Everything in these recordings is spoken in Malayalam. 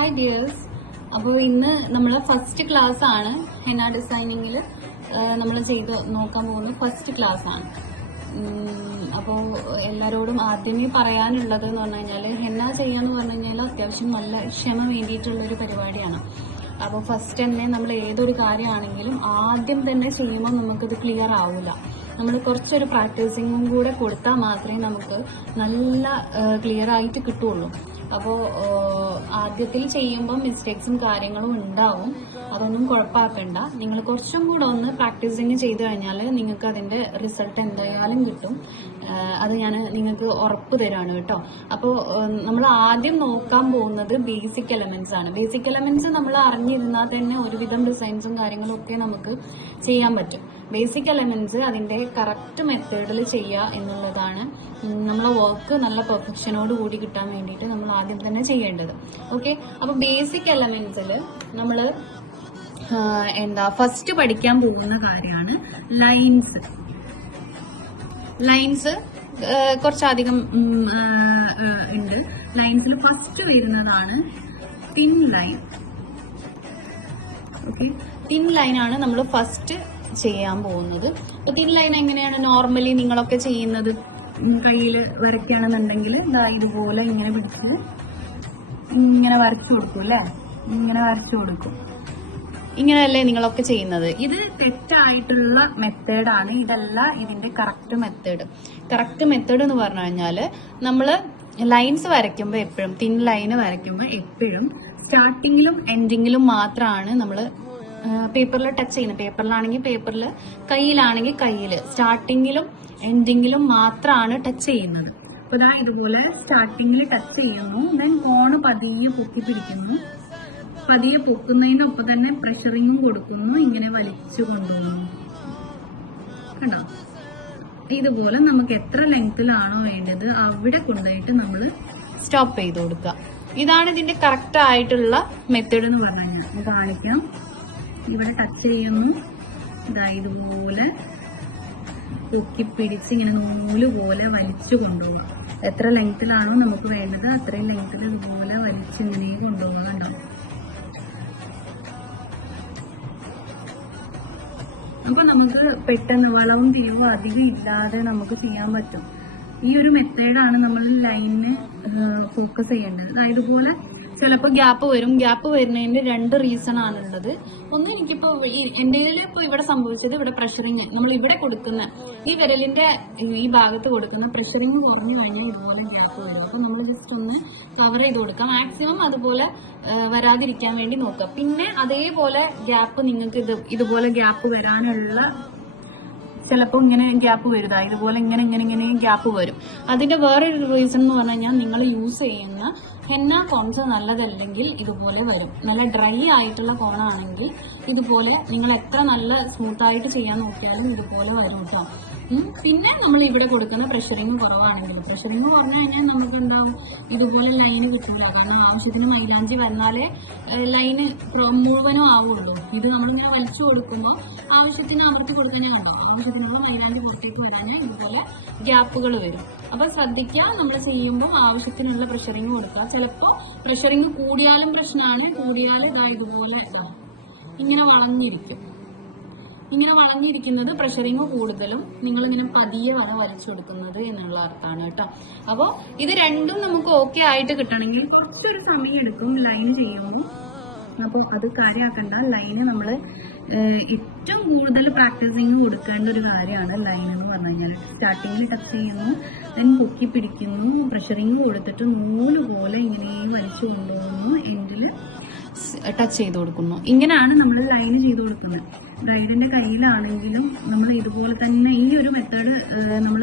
Hi dears. അപ്പോൾ ഇന്ന് നമ്മൾ ഫസ്റ്റ് ക്ലാസ് ആണ് ഹെന്ന ഡിസൈനിങ്ങിൽ നമ്മൾ ചെയ്ത് നോക്കാൻ പോകുന്ന ഫസ്റ്റ് ക്ലാസ് ആണ്. അപ്പോൾ എല്ലാവരോടും ആദ്യമേ പറയാനുള്ളത് എന്ന് പറഞ്ഞു കഴിഞ്ഞാൽ ഹെന്ന ചെയ്യാന്ന് പറഞ്ഞു കഴിഞ്ഞാൽ അത്യാവശ്യം നല്ല ക്ഷമ വേണ്ടിയിട്ടുള്ളൊരു പരിപാടിയാണ്. അപ്പോൾ ഫസ്റ്റ് തന്നെ നമ്മൾ ഏതൊരു കാര്യമാണെങ്കിലും ആദ്യം തന്നെ ചെയ്യുമ്പോൾ നമുക്കത് ക്ലിയർ ആവില്ല. നമ്മൾ കുറച്ചൊരു പ്രാക്ടീസിങ്ങും കൂടെ കൊടുത്താൽ മാത്രമേ നമുക്ക് നല്ല ക്ലിയർ ആയിട്ട് കിട്ടുള്ളൂ. അപ്പോൾ ആദ്യത്തിൽ ചെയ്യുമ്പോൾ മിസ്റ്റേക്സും കാര്യങ്ങളും ഉണ്ടാവും. അതൊന്നും കുഴപ്പമാക്കണ്ട. നിങ്ങൾ കുറച്ചും കൂടെ ഒന്ന് പ്രാക്ടീസിങ് ചെയ്ത് കഴിഞ്ഞാൽ നിങ്ങൾക്ക് അതിന്റെ റിസൾട്ട് എന്തായാലും കിട്ടും. അത് ഞാൻ നിങ്ങൾക്ക് ഉറപ്പ് തരാണ് കേട്ടോ. അപ്പോൾ നമ്മൾ ആദ്യം നോക്കാൻ പോകുന്നത് ബേസിക് എലമെന്റ്സ് ആണ്. ബേസിക് എലമെന്റ്സ് നമ്മൾ അറിഞ്ഞിരുന്നാൽ തന്നെ ഒരുവിധം ഡിസൈൻസും കാര്യങ്ങളും ഒക്കെ നമുക്ക് ചെയ്യാൻ പറ്റും. ബേസിക് എലമെന്റ്സ് അതിന്റെ കറക്റ്റ് മെത്തേഡിൽ ചെയ്യുക എന്നുള്ളതാണ് നമ്മളെ വർക്ക് നല്ല പെർഫെക്ഷനോട് കൂടി കിട്ടാൻ വേണ്ടിയിട്ട് നമ്മൾ ആദ്യം തന്നെ ചെയ്യേണ്ടത്. ഓക്കെ, അപ്പൊ ബേസിക് എലമെന്റ്സിൽ നമ്മൾ ഫസ്റ്റ് പഠിക്കാൻ പോകുന്ന കാര്യമാണ് ലൈൻസ്. ലൈൻസ് കുറച്ചധികം ഉണ്ട്. ലൈൻസിൽ ഫസ്റ്റ് വരുന്നതാണ് thin line. Okay, thin line ആണ് നമ്മൾ ഫസ്റ്റ് ചെയ്യാൻ പോകുന്നത്. അപ്പൊ തിൻ ലൈൻ എങ്ങനെയാണ് നോർമലി നിങ്ങളൊക്കെ ചെയ്യുന്നത്? കയ്യിൽ വരയ്ക്കുകയാണെന്നുണ്ടെങ്കിൽ ഇതുപോലെ ഇങ്ങനെ പിടിച്ച് ഇങ്ങനെ വരച്ചു കൊടുക്കും അല്ലേ? ഇങ്ങനെ വരച്ചു കൊടുക്കും. ഇങ്ങനെയല്ലേ നിങ്ങളൊക്കെ ചെയ്യുന്നത്? ഇത് തെറ്റായിട്ടുള്ള മെത്തേഡാണ്. ഇതല്ല ഇതിന്റെ കറക്റ്റ് മെത്തേഡ്. കറക്റ്റ് മെത്തേഡ് എന്ന് പറഞ്ഞു കഴിഞ്ഞാല് നമ്മള് ലൈൻസ് വരയ്ക്കുമ്പോൾ എപ്പോഴും തിൻ ലൈന് വരയ്ക്കുമ്പോൾ എപ്പോഴും സ്റ്റാർട്ടിങ്ങിലും എൻഡിങ്ങിലും മാത്രമാണ് നമ്മള് പേപ്പറിൽ ടച്ച് ചെയ്യുന്നത്. പേപ്പറിലാണെങ്കിൽ പേപ്പറിൽ, കയ്യിലാണെങ്കിൽ കയ്യിൽ, സ്റ്റാർട്ടിങ്ങിലും എൻഡിങ്ങിലും മാത്രമാണ് ടച്ച് ചെയ്യുന്നത്. അപ്പൊ ഇതാ ഇതുപോലെ സ്റ്റാർട്ടിങ്ങിൽ ടച്ച് ചെയ്യുന്നു. ദെൻ കോണ് പതിയെ പൊക്കി പിടിക്കുന്നു. പതിയെ പൊക്കുന്നതിനൊപ്പം തന്നെ പ്രഷറിങ്ങും കൊടുക്കുന്നു. ഇങ്ങനെ വലിച്ചു കൊണ്ടുപോകുന്നു. കണ്ടോ? ഇതുപോലെ നമുക്ക് എത്ര ലെങ്ത്തിലാണോ വേണ്ടത് അവിടെ കൊണ്ടുപോയിട്ട് നമ്മൾ സ്റ്റോപ്പ് ചെയ്ത് കൊടുക്കുക. ഇതാണ് ഇതിന്റെ കറക്റ്റ് ആയിട്ടുള്ള മെത്തേഡ് എന്ന് പറഞ്ഞു കഴിഞ്ഞാൽ. കാണിക്കാം. ഇവിടെ ടച്ച് ചെയ്യുന്നു. ഇതുപോലെ പൊക്കി പിടിച്ച് ഇങ്ങനെ നൂല് പോലെ വലിച്ചു കൊണ്ടുപോകുക. എത്ര ലെങ്ത്തിലാണോ നമുക്ക് വേണ്ടത് അത്രയും ലെങ്ത്തിൽ ഇതുപോലെ വലിച്ച് ഇങ്ങനെ കൊണ്ടുപോകുന്നുണ്ടാവും. അപ്പൊ നമുക്ക് പെട്ടെന്ന് വളവും തിരിവും അധികം ഇല്ലാതെ നമുക്ക് ചെയ്യാൻ പറ്റും. ഈ ഒരു മെത്തേഡാണ് നമ്മൾ ലൈനിന് ഫോക്കസ് ചെയ്യേണ്ടത്. ഇതുപോലെ ചിലപ്പോൾ ഗ്യാപ്പ് വരും. ഗ്യാപ്പ് വരുന്നതിന്റെ രണ്ട് റീസൺ ആണുള്ളത്. ഒന്ന്, എനിക്കിപ്പോ എന്റെ ഇപ്പൊ ഇവിടെ സംഭവിച്ചത്, ഇവിടെ പ്രഷറിങ് നമ്മൾ ഇവിടെ കൊടുക്കുന്ന ഈ വിരലിന്റെ ഈ ഭാഗത്ത് കൊടുക്കുന്ന പ്രഷറിങ് കുറഞ്ഞു കഴിഞ്ഞാൽ ഇതുപോലെ ഗ്യാപ്പ് വരും. അപ്പൊ നമ്മൾ ജസ്റ്റ് ഒന്ന് കവർ ചെയ്ത് കൊടുക്കാം. മാക്സിമം അതുപോലെ വരാതിരിക്കാൻ വേണ്ടി നോക്കുക. പിന്നെ അതേപോലെ ഗ്യാപ്പ് നിങ്ങൾക്ക് ഇതുപോലെ ഗ്യാപ്പ് വരാനുള്ള ചിലപ്പോൾ ഇങ്ങനെ ഗ്യാപ്പ് വരുതാ ഇതുപോലെ ഇങ്ങനെ ഇങ്ങനെ ഇങ്ങനെ ഗ്യാപ്പ് വരും. അതിന്റെ വേറൊരു റീസൺ എന്ന് പറഞ്ഞു കഴിഞ്ഞാൽ നിങ്ങൾ യൂസ് ചെയ്യുന്ന ഹെന്ന കോൺസ് നല്ലതല്ലെങ്കിൽ ഇതുപോലെ വരും. നല്ല ഡ്രൈ ആയിട്ടുള്ള കോണാണെങ്കിൽ ഇതുപോലെ നിങ്ങൾ എത്ര നല്ല സ്മൂത്ത് ആയിട്ട് ചെയ്യാൻ നോക്കിയാലും ഇതുപോലെ വരും കേട്ടോ. പിന്നെ നമ്മൾ ഇവിടെ കൊടുക്കുന്ന പ്രഷറിങ് കുറവാണെങ്കിൽ, പ്രഷറിങ് പറഞ്ഞു കഴിഞ്ഞാൽ നമുക്ക് എന്താവും, ഇതുപോലെ ലൈന് കിട്ടില്ല. കാരണം ആവശ്യത്തിന് മൈലാഞ്ചി വന്നാലേ ലൈന് മുഴുവനും ആവുള്ളൂ. ഇത് നമ്മളിങ്ങനെ വലിച്ചു കൊടുക്കുമ്പോൾ ആവശ്യത്തിന് അമർത്തി കൊടുക്കാനേ ഉണ്ടോ, ആവശ്യത്തിനുള്ള മൈലാഞ്ചി പുറത്തേക്ക് വരാനേ ഇതുപോലെ ഗ്യാപ്പുകൾ വരും. അപ്പൊ ശ്രദ്ധിക്കുക, നമ്മൾ ചെയ്യുമ്പോൾ ആവശ്യത്തിനുള്ള പ്രഷറിങ് കൊടുക്കുക. ചിലപ്പോൾ പ്രഷറിങ് കൂടിയാലും പ്രശ്നമാണ്. കൂടിയാൽ ഇതുപോലെ ഇങ്ങനെ വളഞ്ഞിരിക്കും. ഇങ്ങനെ വളഞ്ഞിരിക്കുന്നത് പ്രഷറിങ് കൂടുതലും നിങ്ങളിങ്ങനെ പതിയെ വലിച്ചു കൊടുക്കുന്നത് എന്നുള്ള അർത്ഥമാണ് കേട്ടോ. അപ്പോൾ ഇത് രണ്ടും നമുക്ക് ഓക്കെ ആയിട്ട് കിട്ടണമെങ്കിൽ കുറച്ചൊരു സമയം എടുക്കും ലൈൻ ചെയ്യുമ്പോൾ. അപ്പോൾ അത് കാര്യമാക്കണ്ട. ലൈന് നമ്മൾ ഏറ്റവും കൂടുതൽ പ്രാക്ടീസിങ് കൊടുക്കേണ്ട ഒരു കാര്യമാണ് ലൈൻ എന്ന് പറഞ്ഞു കഴിഞ്ഞാൽ. സ്റ്റാർട്ടിങ്ങിൽ ടച്ച് ചെയ്യുന്നു, ദെൻ പൊക്കി പിടിക്കുന്നു, പ്രഷറിങ് കൊടുത്തിട്ട് നൂല് പോലെ ഇങ്ങനെ വലിച്ചു കൊണ്ടുപോകുന്നു, എൻഡിൽ ടച്ച് ചെയ്ത് കൊടുക്കുന്നു. ഇങ്ങനെയാണ് നമ്മൾ ലൈന് ചെയ്ത് കൊടുക്കുന്നത്. ബ്രൈഡിന്റെ കയ്യിലാണെങ്കിലും നമ്മൾ ഇതുപോലെ തന്നെ ഈ ഒരു മെത്തേഡ് നമ്മൾ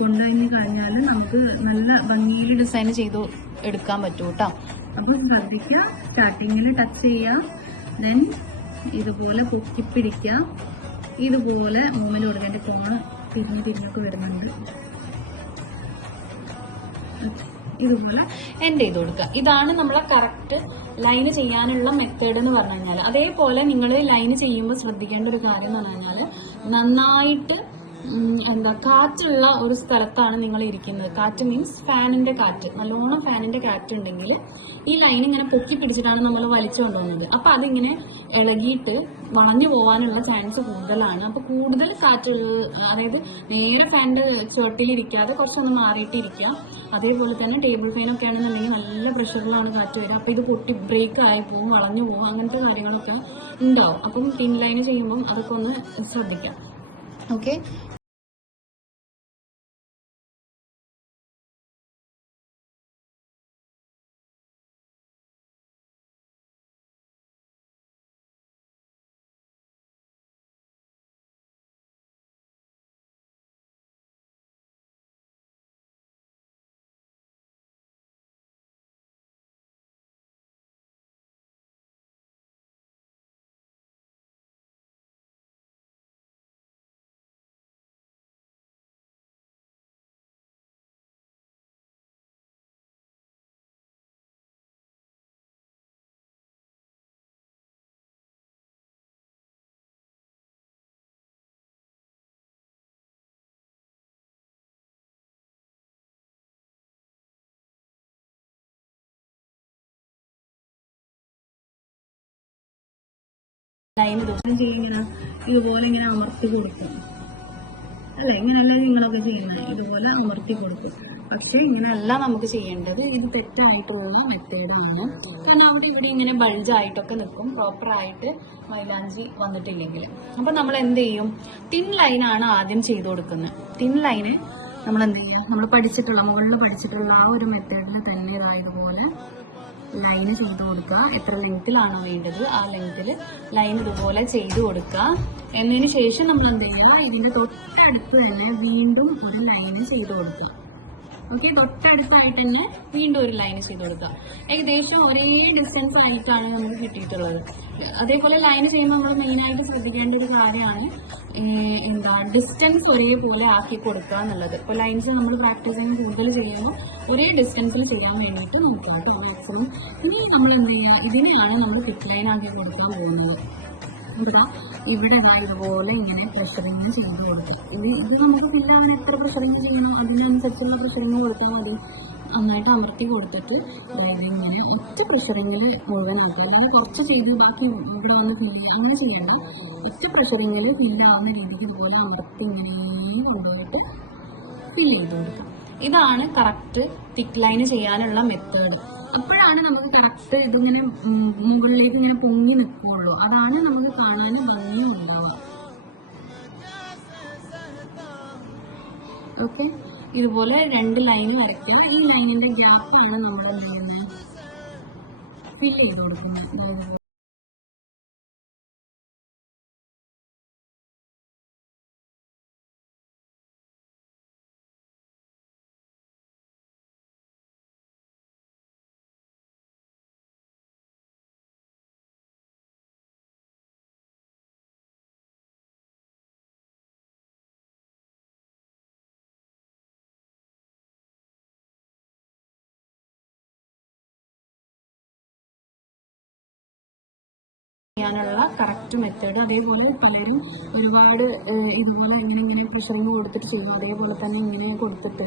കൊണ്ടുവന്ന് കഴിഞ്ഞാൽ നമുക്ക് നല്ല ഭംഗിയിൽ ഡിസൈൻ ചെയ്ത് എടുക്കാൻ പറ്റും കേട്ടോ. അപ്പൊ ശ്രദ്ധിക്കുക, സ്റ്റാർട്ടിങ്ങിൽ ടച്ച് ചെയ്യുക, ദെൻ ഇതുപോലെ പൊക്കി പിടിക്കുക, ഇതുപോലെ മൂവ്മെന്റ് കൊടുക്കുക. എന്റെ കോണ് തിരിഞ്ഞൊക്കെ വരുന്നുണ്ട്. ഇതുപോലെ എൻഡ് ചെയ്ത് കൊടുക്കുക. ഇതാണ് നമ്മളെ കറക്റ്റ് ലൈന് ചെയ്യാനുള്ള മെത്തേഡ് എന്ന് പറഞ്ഞു കഴിഞ്ഞാൽ. അതേപോലെ നിങ്ങൾ ലൈന് ചെയ്യുമ്പോൾ ശ്രദ്ധിക്കേണ്ട ഒരു കാര്യം എന്ന് പറഞ്ഞു കഴിഞ്ഞാൽ നന്നായിട്ട് എന്താ കാറ്റുള്ള ഒരു സ്ഥലത്താണ് നിങ്ങൾ ഇരിക്കുന്നത്. കാറ്റ് മീൻസ് ഫാനിന്റെ കാറ്റ്, നല്ലോണം ഫാനിന്റെ കാറ്റ് ഉണ്ടെങ്കിൽ ഈ ലൈൻ ഇങ്ങനെ പൊക്കി പിടിച്ചിട്ടാണ് നമ്മൾ വലിച്ചു കൊണ്ടുവന്നത്. അപ്പൊ അതിങ്ങനെ ഇളകിയിട്ട് വളഞ്ഞു പോകാനുള്ള ചാൻസ് കൂടുതലാണ്. അപ്പൊ കൂടുതൽ കാറ്റ്, അതായത് നേരെ ഫാനിന്റെ ചുവട്ടിൽ ഇരിക്കാതെ കുറച്ചൊന്ന് മാറിയിട്ട് ഇരിക്കുക. അതേപോലെ തന്നെ ടേബിൾ ഫാനൊക്കെ ആണെന്നുണ്ടെങ്കിൽ നല്ല പ്രഷറിലാണ് കാറ്റ് വരിക. അപ്പൊ ഇത് പൊട്ടി ബ്രേക്ക് ആയി പോകും, വളഞ്ഞു പോകും, അങ്ങനത്തെ കാര്യങ്ങളൊക്കെ ഉണ്ടാവും. അപ്പം തിൻ ലൈൻ ചെയ്യുമ്പം അതൊക്കെ ഒന്ന് ശ്രദ്ധിക്കാം. ഓക്കെ. ലൈൻ ഇതുപോലെ ഇങ്ങനെ അമർത്തി കൊടുക്കും അല്ലെ? ഇങ്ങനെയല്ല നിങ്ങളൊക്കെ ചെയ്യുന്നത്, ഇതുപോലെ അമർത്തി കൊടുക്കും. പക്ഷെ ഇങ്ങനെയല്ല നമുക്ക് ചെയ്യേണ്ടത്. ഇത് തെറ്റായിട്ടുള്ള മെത്തേഡാണ്. കാരണം അവിടെ ഇവിടെ ഇങ്ങനെ ബൾജായിട്ടൊക്കെ നിൽക്കും, പ്രോപ്പറായിട്ട് മൈലാഞ്ചി വന്നിട്ടില്ലെങ്കിൽ. അപ്പൊ നമ്മൾ എന്ത് ചെയ്യും? തിൻ ലൈനാണ് ആദ്യം ചെയ്തു കൊടുക്കുന്നത്. തിൻ ലൈന് നമ്മൾ എന്ത് ചെയ്യുക? നമ്മൾ പഠിച്ചിട്ടുള്ള, മുകളിൽ പഠിച്ചിട്ടുള്ള ആ ഒരു മെത്തേഡിന് തന്നെ ഇതുപോലെ ലൈന് ചെയ്ത് കൊടുക്കുക. എത്ര ലെങ്ത്തിലാണോ വേണ്ടത് ആ ലെങ്ത്തിൽ ലൈൻ ഇതുപോലെ ചെയ്ത് കൊടുക്കുക. എന്നതിന് ശേഷം നമ്മൾ എന്ത് ചെയ്യുക? ഇതിന്റെ തൊട്ടടുത്ത് തന്നെ വീണ്ടും ഒരു ലൈന് ചെയ്ത് കൊടുക്കുക. ഓക്കെ, തൊട്ടടുത്തായിട്ട് തന്നെ വീണ്ടും ഒരു ലൈൻ ചെയ്ത് കൊടുക്കുക. ഏകദേശം ഒരേ ഡിസ്റ്റൻസ് ആയിട്ടാണ് നമുക്ക് കിട്ടിയിട്ടുള്ളത്. അതേപോലെ ലൈൻ ചെയ്യുമ്പോൾ നമ്മൾ മെയിനായിട്ട് ശ്രദ്ധിക്കേണ്ട ഒരു കാര്യമാണ് ഡിസ്റ്റൻസ് ഒരേപോലെ ആക്കി കൊടുക്കുക എന്നുള്ളത്. ഇപ്പോൾ ലൈൻസ് നമ്മൾ പ്രാക്ടീസിങ് കൂടുതൽ ചെയ്യുമ്പോൾ ഒരേ ഡിസ്റ്റൻസിൽ ചെയ്യാൻ വേണ്ടിയിട്ട് നോക്കുക. മാക്സിമം ഇനി നമ്മൾ എന്ത് ചെയ്യുക? ഇതിനെയാണ് നമ്മൾ തിക്ക് ലൈൻ ആക്കി കൊടുക്കാൻ പോകുന്നത്. ഇവിടെ ഇതുപോലെ ഇങ്ങനെ പ്രഷറിങ് ചെയ്ത് കൊടുക്കുക. ഇത് നമുക്ക് ഫില്ലാവാൻ എത്ര പ്രഷറിങ് ചെയ്യണം അതിനനുസരിച്ചുള്ള പ്രഷറിങ് കൊടുത്താൽ മതി. നന്നായിട്ട് അമർത്തി കൊടുത്തിട്ട് ഇങ്ങനെ ഒറ്റ പ്രഷറിങ്ങിൽ മുഴുവൻ ആക്കുക. നമ്മൾ കുറച്ച് ചെയ്ത് ബാക്കി ഇവിടെ വന്ന് ഫില്ല് അങ്ങനെ ചെയ്യണം. ഒറ്റ പ്രഷറിങ്ങിൽ ഫില്ലാവുന്ന രീതിക്ക് ഇതുപോലെ അമർത്തി ഇങ്ങനെ കൊണ്ടുപോയിട്ട് ഫില്ല് ചെയ്ത് കൊടുക്കാം. ഇതാണ് കറക്റ്റ് തിക്ക് ലൈന് ചെയ്യാനുള്ള മെത്തേഡ്. അപ്പോഴാണ് നമുക്ക് കറക്റ്റ് ഇതിങ്ങനെ മുകളിലേക്ക് ഇങ്ങനെ പൊങ്ങി നിൽക്കുള്ളൂ. അതാണ് നമുക്ക് കാണാൻ ഭംഗിയുണ്ടാവുക. ഓക്കെ, ഇതുപോലെ 2 ലൈന് വരയ്ക്കുക. ഈ ലൈനിന്റെ ഗ്യാപ്പാണ് നമ്മൾ എന്ത് ചെയ്യുന്നത്? ഫില്ല് ചെയ്ത് കൊടുക്കുന്നത്. ചെയ്യാനുള്ള കറക്റ്റ് മെത്തേഡ്. അതേപോലെ പലരും ഒരുപാട് ഇതുപോലെ ഇങ്ങനെ പ്രഷറിങ് കൊടുത്തിട്ട് ചെയ്യും. അതേപോലെ തന്നെ ഇങ്ങനെ കൊടുത്തിട്ട്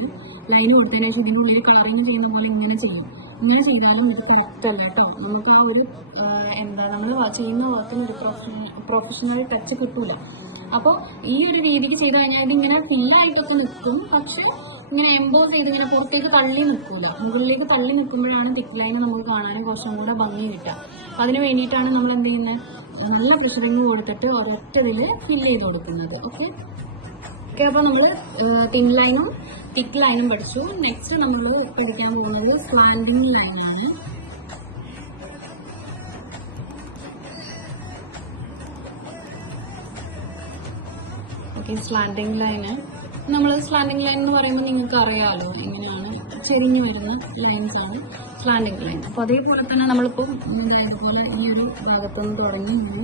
ലൈൻ കൊടുത്തതിന് ശേഷം ഇതിന് ഉള്ളിൽ കളറിങ് ചെയ്യുന്ന പോലെ ഇങ്ങനെ ചെയ്യും. ഇങ്ങനെ ചെയ്താലും ഇത് കറക്റ്റ് അല്ല കേട്ടോ. നമുക്ക് ആ ഒരു നമ്മൾ ചെയ്യുന്ന വർക്കിന് ഒരു പ്രൊഫഷണൽ ടച്ച് കിട്ടൂല. അപ്പോൾ ഈ ഒരു രീതിക്ക് ചെയ്ത് കഴിഞ്ഞാൽ ഇതിങ്ങനെ ഫില്ലായിട്ടൊക്കെ നിൽക്കും. പക്ഷെ ഇങ്ങനെ എംബോസ് ചെയ്ത് ഇങ്ങനെ പുറത്തേക്ക് തള്ളി നിൽക്കൂല. മുകളിലേക്ക് തള്ളി നിൽക്കുമ്പോഴാണ് തിക്ക് ലൈൻ നമുക്ക് കാണാനും കുറച്ചും കൂടെ ഭംഗി കിട്ടുക. അതിന് വേണ്ടിയിട്ടാണ് നമ്മൾ എന്ത് ചെയ്യുന്നത്? നല്ല പ്രഷറിങ് കൊടുത്തിട്ട് ഒരൊറ്റതിൽ ഫില്ല് ചെയ്ത് കൊടുക്കുന്നത്. ഓക്കെ, അപ്പോൾ നമ്മൾ തിൻ ലൈനും തിക്ക് ലൈനും പഠിച്ചു. നെക്സ്റ്റ് നമ്മൾ പഠിക്കാൻ പോകുന്നത് സ്ലാൻഡിങ് ലൈനാണ്. Okay, slanting line slanting line എന്ന് പറയുമ്പോൾ നിങ്ങൾക്ക് അറിയാമല്ലോ എങ്ങനെയാണ് ചെരിഞ്ഞു വരുന്ന ലൈൻസ് ആണ് സ്ലാൻഡിങ് ലൈൻ. അപ്പോൾ അതേപോലെ തന്നെ നമ്മളിപ്പോൾ അതേപോലെ ഈ ഒരു ഭാഗത്തുനിന്ന് തുടങ്ങി ഇങ്ങനെ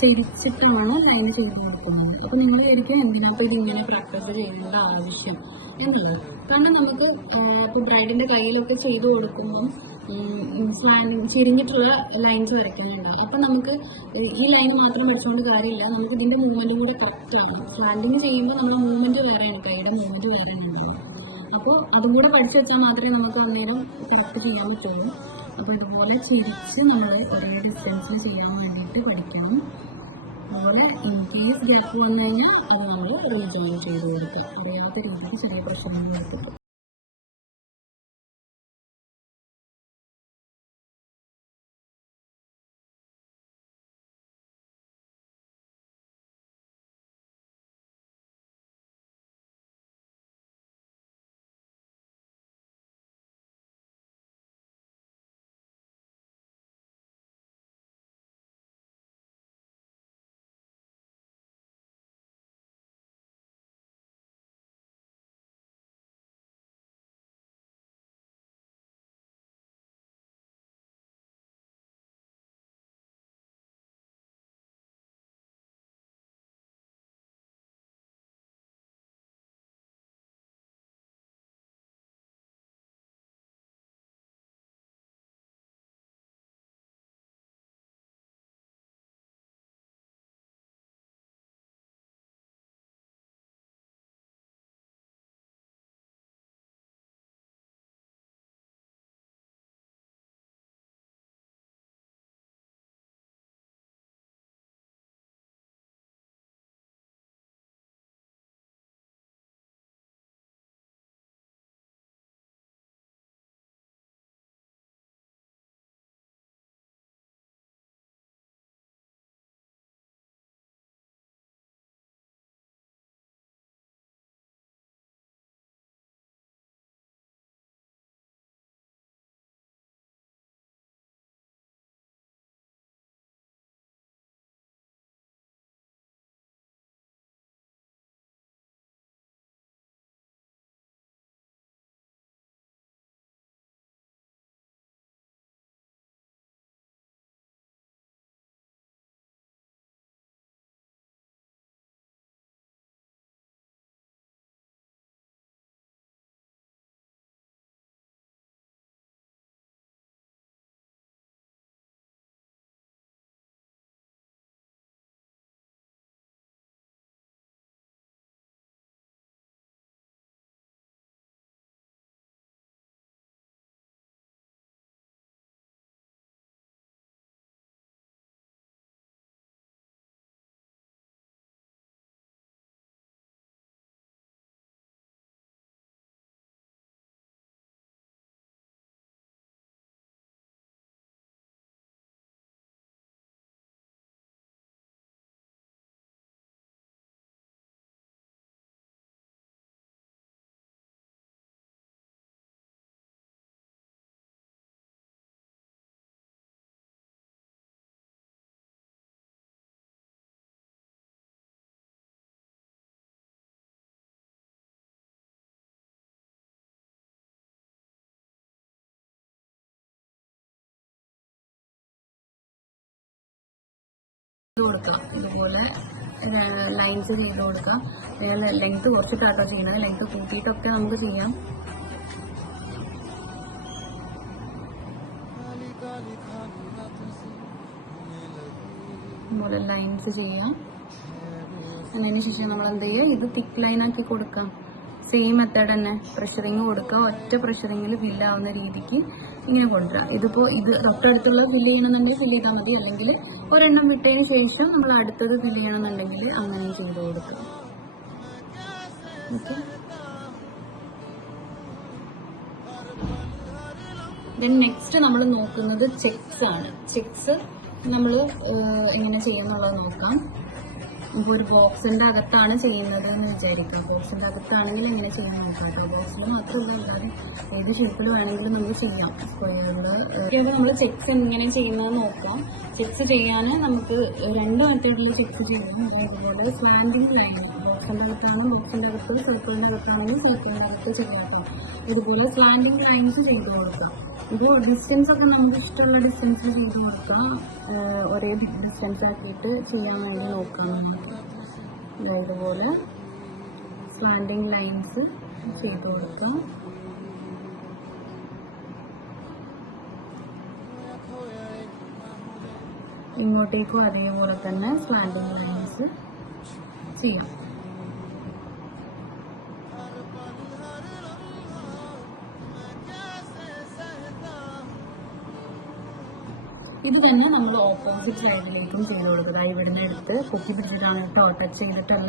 ചെരിച്ചിട്ടാണ് ലൈൻ ചെയ്ത് കൊടുക്കുന്നത്. അപ്പോൾ നിങ്ങൾ ശരിക്കും എന്തിനകത്ത് ഇതിങ്ങനെ പ്രാക്ടീസ് ചെയ്യേണ്ട ആവശ്യം എന്നുള്ളത്. കാരണം നമുക്ക് ഇപ്പോൾ ബ്രൈഡിന്റെ കയ്യിലൊക്കെ ചെയ്ത് കൊടുക്കുമ്പം ചെരിഞ്ഞിട്ടുള്ള ലൈൻസ് വരയ്ക്കാനുണ്ടാവും. അപ്പം നമുക്ക് ഈ ലൈൻ മാത്രം വരച്ചുകൊണ്ട് കാര്യമില്ല, നമുക്ക് ഇതിൻ്റെ മൂവ്മെൻറ്റും കൂടെ കറക്റ്റ് ആണ്. സ്ലാൻഡിങ് ചെയ്യുമ്പോൾ നമ്മുടെ മൂവ്മെൻറ്റ് വേറെയാണ്, കൈയുടെ മൂവ്മെൻറ്റ് വേറെയാണ് ഉണ്ടാവുക. അപ്പോൾ അതും കൂടെ പഠിച്ചു വെച്ചാൽ മാത്രമേ നമുക്ക് അന്നേരം കറക്റ്റ് ചെയ്യാൻ പറ്റുള്ളൂ. അപ്പോൾ ഇതുപോലെ ചിരിച്ച് നമ്മൾ ഒരേ ഡിസ്റ്റൻസിൽ ചെയ്യാൻ വേണ്ടിയിട്ട് പഠിക്കണം. അതുപോലെ ഇൻ കേസ് ഗ്യാപ്പ് വന്നു കഴിഞ്ഞാൽ അത് നമ്മൾ റീജോയിൻ ചെയ്ത് കൊടുക്കുക, അറിയാത്ത രീതിക്ക് ചെറിയ പ്രശ്നങ്ങൾ കൊടുത്തിട്ട്. കൊടുക്കാം, ഇതുപോലെ ലൈൻസ് ചെയ്ത് കൊടുക്കാം. ലെങ്ത് കുറച്ചിട്ടാട്ടോ ചെയ്യുന്നത്, ലെങ്ത് കൂട്ടിയിട്ടൊക്കെ നമുക്ക് ചെയ്യാം. ഇതുപോലെ ലൈൻസ് ചെയ്യാം. അതിന് ശേഷം നമ്മൾ എന്ത് ചെയ്യുക, ഇത് തിക്ക് ലൈനാക്കി കൊടുക്കാം. സെയിം മെത്തേഡ് തന്നെ, പ്രഷറിങ് കൊടുക്കുക. ഒറ്റ പ്രഷറിങ്ങിൽ ഫില്ലാവുന്ന രീതിക്ക് ഇങ്ങനെ കൊണ്ടുവരാം. ഇതിപ്പോൾ ഇത് തൊട്ടടുത്തുള്ള ഫില്ല് ചെയ്യണമെന്നുണ്ടെങ്കിൽ ഫില്ല് ചെയ്താൽ മതി, അല്ലെങ്കിൽ ഒരെണ്ണം വിട്ടതിന് ശേഷം നമ്മൾ അടുത്തത് ഫില്ല് ചെയ്യണമെന്നുണ്ടെങ്കിൽ അങ്ങനെ ചെയ്ത് കൊടുക്കുക. ഓക്കെ, ദെൻ നെക്സ്റ്റ് നമ്മൾ നോക്കുന്നത് ചെക്സ് ആണ്. ചെക്സ് നമ്മൾ എങ്ങനെ ചെയ്യുന്നുള്ളത് നോക്കാം. ഇപ്പോൾ ഒരു ബോക്സിന്റെ അകത്താണ് ചെയ്യുന്നത് എന്ന് വിചാരിക്കാം. ബോക്സിന്റെ അകത്താണെങ്കിൽ എങ്ങനെ ചെയ്യാൻ നോക്കാം കേട്ടോ. ബോക്സിൽ മാത്രമല്ല, അല്ലാതെ ഏത് ഷേപ്പിൽ വേണമെങ്കിലും നമുക്ക് ചെയ്യാം. സ്ക്വയറിൽ നമ്മൾ ചെക്സ് എങ്ങനെ ചെയ്യുന്നത് നോക്കാം. ചെക്സ് ചെയ്യാൻ നമുക്ക് രണ്ട് മെത്തേഡിൽ ചെക്സ് ചെയ്യാം. അതുപോലെ സ്ലാൻഡിങ് ലൈൻ ബോക്സിന്റെ അകത്താണ്, ബോക്സിന്റെ അകത്ത് സർക്കിളിന്റെ അകത്താണെങ്കിൽ സർക്കിളിന്റെ അകത്ത് ചെയ്യാം. ഇതുപോലെ സ്ലാൻഡിങ് ലൈൻസ് ചെയ്ത് കൊടുക്കാം. ഇത് ഡിസ്റ്റൻസ് ഒക്കെ നമുക്ക് ഇഷ്ടമുള്ള ഡിസ്റ്റൻസ് ചെയ്ത് കൊടുക്കാം. ഒരേ ഡിസ്റ്റൻസ് ആക്കിയിട്ട് ചെയ്യാൻ വേണ്ടി നോക്കാം. ഇതുപോലെ സ്ലാൻഡിങ് ലൈൻസ് ചെയ്ത് കൊടുക്കാം. ഇങ്ങോട്ടേക്കും അതേപോലെ തന്നെ സ്ലാൻഡിങ് ലൈൻസ് ചെയ്യാം. ഇത് തന്നെ നമ്മൾ ഓപ്പോസിറ്റ് സൈഡിലേക്കും ചെയ്ത് കൊടുക്കുക. ഇവിടുന്ന് എടുത്ത് പൊക്കി പിടിച്ചിട്ടാണ് കേട്ടോ, ടച്ച് ചെയ്തിട്ടല്ല.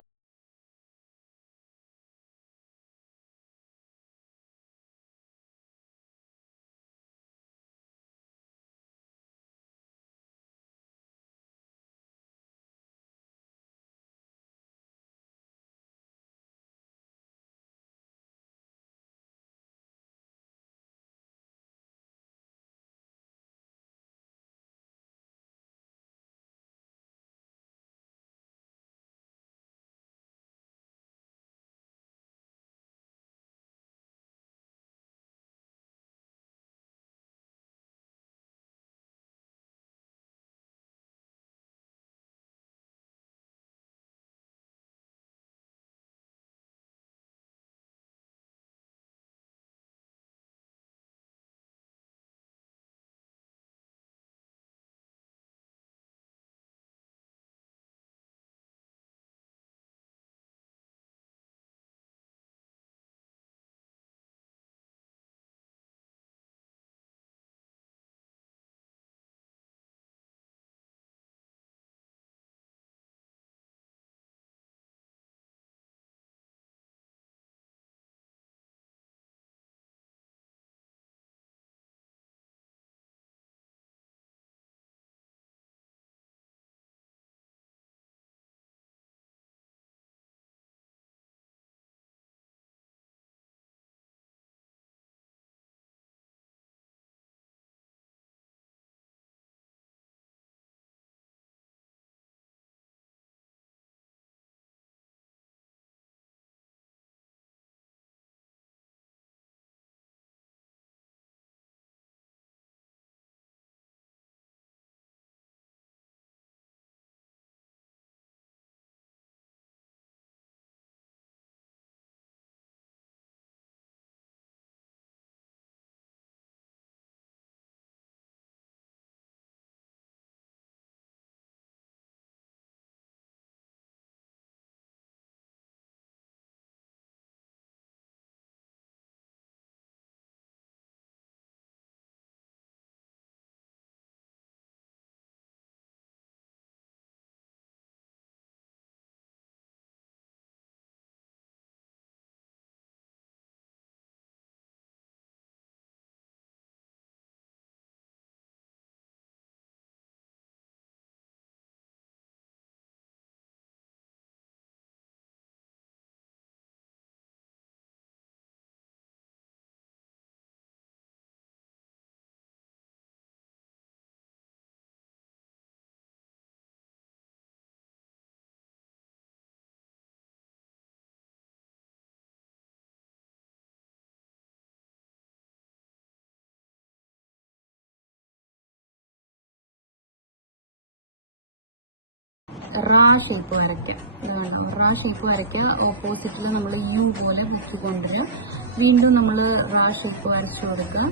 റാ ഷേപ്പ് വരയ്ക്കാം. റാ ഷേപ്പ് വരയ്ക്കുക. ഓപ്പോസിറ്റിൽ നമ്മൾ യു പോലെ പൊക്കി കൊണ്ടുവരിക. വീണ്ടും നമ്മൾ റാ ഷേപ്പ് വരച്ചു കൊടുക്കുക.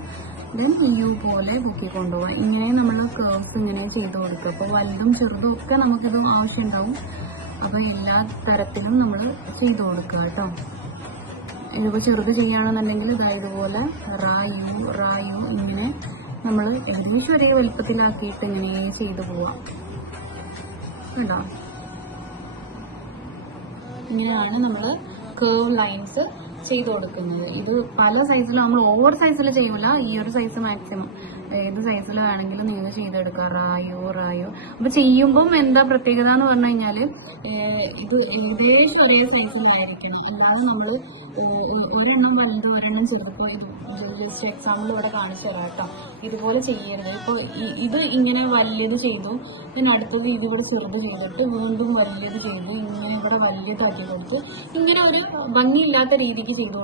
ദെൻ യു പോലെ പൊക്കി കൊണ്ടുപോകാം. ഇങ്ങനെ നമ്മൾ കേർവ്സ് ഇങ്ങനെ ചെയ്ത് കൊടുക്കുക. അപ്പോൾ വലുതും ചെറുതും ഒക്കെ നമുക്കിത് ആവശ്യമുണ്ടാവും. അപ്പോൾ എല്ലാ തരത്തിലും നമ്മൾ ചെയ്ത് കൊടുക്കുക കേട്ടോ. ഇതിപ്പോൾ ചെറുത് ചെയ്യുകയാണെന്നുണ്ടെങ്കിൽ ഇതുപോലെ റാ യു ഇങ്ങനെ നമ്മൾ ഏകദേശം ഒരേ വലുപ്പത്തിലാക്കിയിട്ട് ഇങ്ങനെ ചെയ്ത് പോവാം കേട്ടോ. ഇങ്ങനെയാണ് നമ്മൾ കേർവ് ലൈൻസ് ചെയ്ത് കൊടുക്കുന്നത്. ഇത് പല സൈസിലും നമ്മൾ ഓവർ സൈസിൽ ചെയ്യില്ല. ഈ ഒരു സൈസ് മാക്സിമം ഏത് സൈസിൽ വേണമെങ്കിലും നിങ്ങൾ ചെയ്തെടുക്കുക. റായോ അപ്പൊ ചെയ്യുമ്പം എന്താ പ്രത്യേകത എന്ന് പറഞ്ഞു കഴിഞ്ഞാല് ഇത് ഏകദേശം ഒരേ സൈസിലായിരിക്കണം. അല്ലാതെ നമ്മൾ ഒരെണ്ണം വലുത് ഒരെണ്ണം ചെറുപ്പോൾ ഇത് ജസ്റ്റ് എക്സാമ്പിൾ ഇവിടെ കാണിച്ചു തരാം കേട്ടോ. ഇതുപോലെ ചെയ്യരുത്. ഇപ്പോൾ ഇത് ഇങ്ങനെ വലിയത് ചെയ്തു, അടുത്തത് ഇതിവിടെ ചെറുത് ചെയ്തിട്ട് വീണ്ടും വലിയത് ചെയ്ത് ഇങ്ങനെ ഇവിടെ വലിയതാക്കി കൊടുത്ത് ഇങ്ങനെ ഒരു ഭംഗിയില്ലാത്ത രീതിക്ക് ചെയ്തു.